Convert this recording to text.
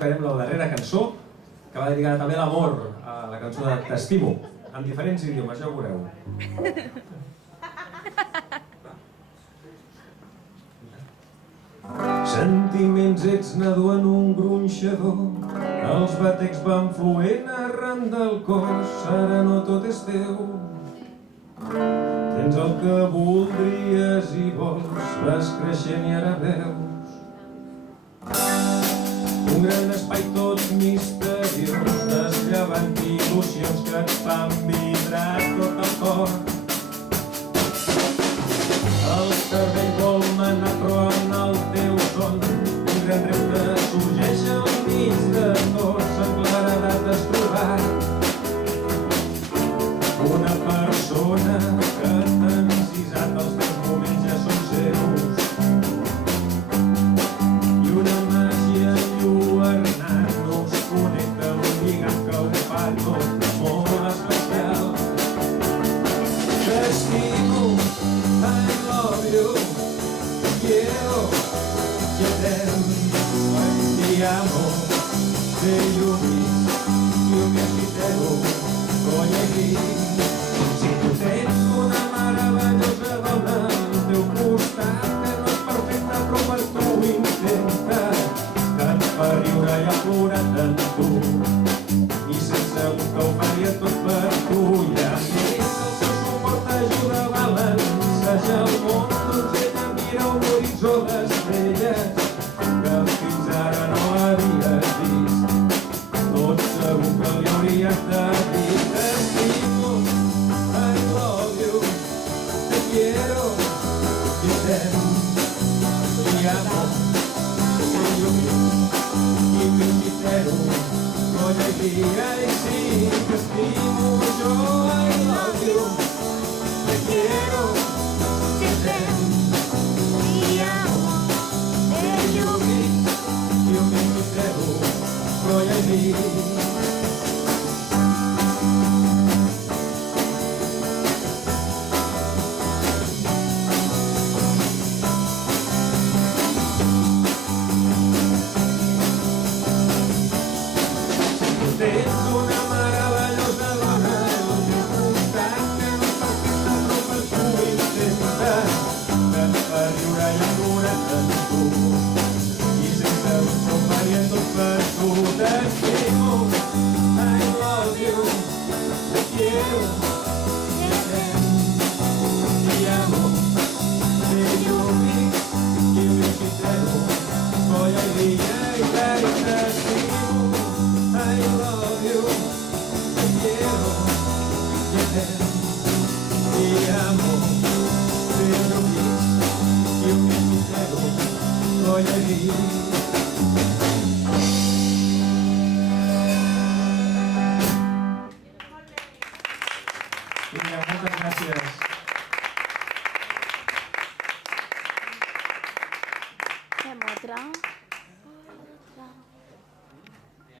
Farem la darrera cançó, que va dedicada també a l'amor, a la cançó de T'estimo, en diferents idiomes, ja ho veureu. Sentiments ets nado en un gronxador, els batecs van fluent arran del cos, ara no tot és teu. Tens el que voldries i vols, vas creixent i ara veus un gran espai tot misteriós, desllavant il·lusions que et fan vibrar tot el cor. El cervell vol manar però en el teu son un gran repte sorgeix al mig de tots, amb claredat has trobat una persona que t'ha encisat, els teus moments ja són seus i una màgia enlluernant us connecta un lligam que ho fa tot molt especial. T'estimo, I love you, te quiero, te amo, te llubis, llubis te voy a dir. Si tu tens una meravellosa dona al teu costat que no és perfecta però per tu intenta, que et fa riure i ha plorat en tu i sense un que ho faria tot per tu. I a més el seu suport t'ajuda a balancejar el món, doncs ella mira un horitzó d'estrelles que fins ara no havies vist. Tot segur que li hauries de dir t'estimo, I love you, te quiero, te amo, te llubis y mi mistero voy a dir. Ai sí, t'estimo jo, I love you, te quiero, te amo, te llubis y mi mistero voy a dir. Tens una meravellosa dona al teu costat que no és perfecta però per tu intenta, que et fa riure i ha plorat en tu i sense un sol faria tot per tu. T'estimo, I love you, te quiero, te amo, te llubis y mi mistero voy a dir. T'estimo, I love you, te quiero, te amo, te llubis y mi mistero voy a dir. Vinga, moltes gràcies. Fem otra.